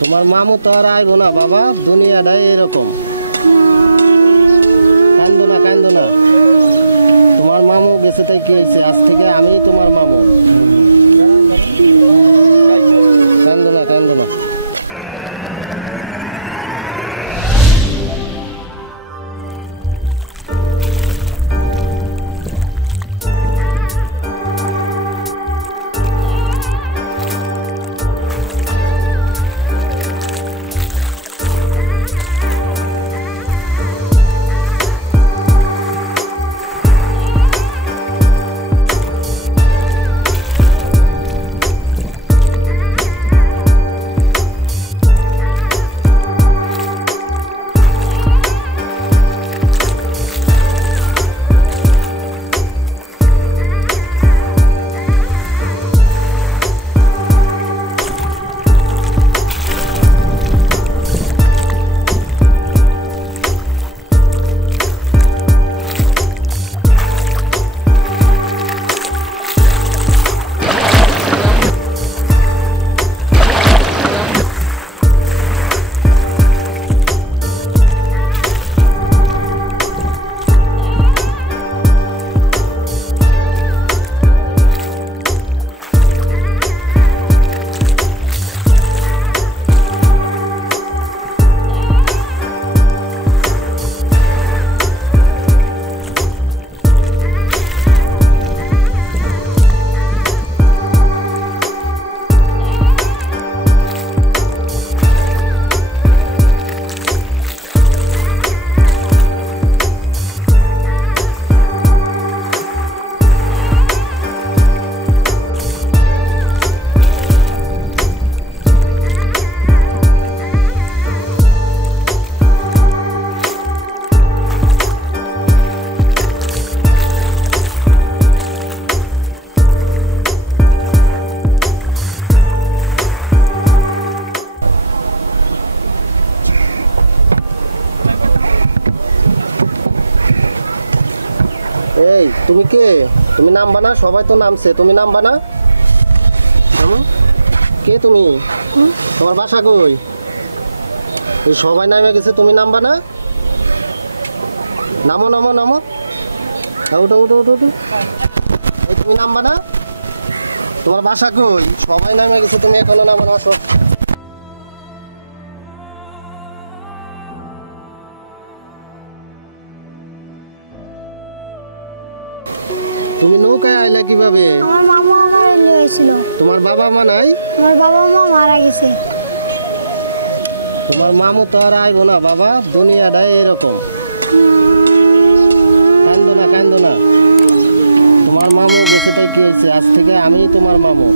তোমার মামু তো আর আইবো না বাবা, দুনিয়াটাই এরকম। কান্দো না কান্দো না, তোমার মামু গেছে তাই কি হয়েছে, আজ থেকে আমি তোমার মামু। কান্দো না কান্দো না। এই তুমি কে? তুমি নামবা না? সবাই তো নামছে, তুমি নামবা না? কে তুমি? তোমার বাসা কই? সবাই নামে গেছে, তুমি নামবা না? নামো নামো নামো, উঠো উঠো উঠো উঠো। তুমি নামবা না? তোমার বাসা কই? সবাই নামে গেছে, তুমি এখনো নামো না? আসো। তুমি নৌকায় আইলা কিভাবে? আমার মামা আমার নিয়েছিল। তোমার বাবা মা নাই? আমার বাবা মা মারা গেছে। তোমার মামু তো আর আইবো না বাবা, দুনিয়াটাই এরকম। কান্দো না কান্দো না, তোমার মামু গেছে তাই কি হয়েছে, আজ থেকে আমি তোমার মামু।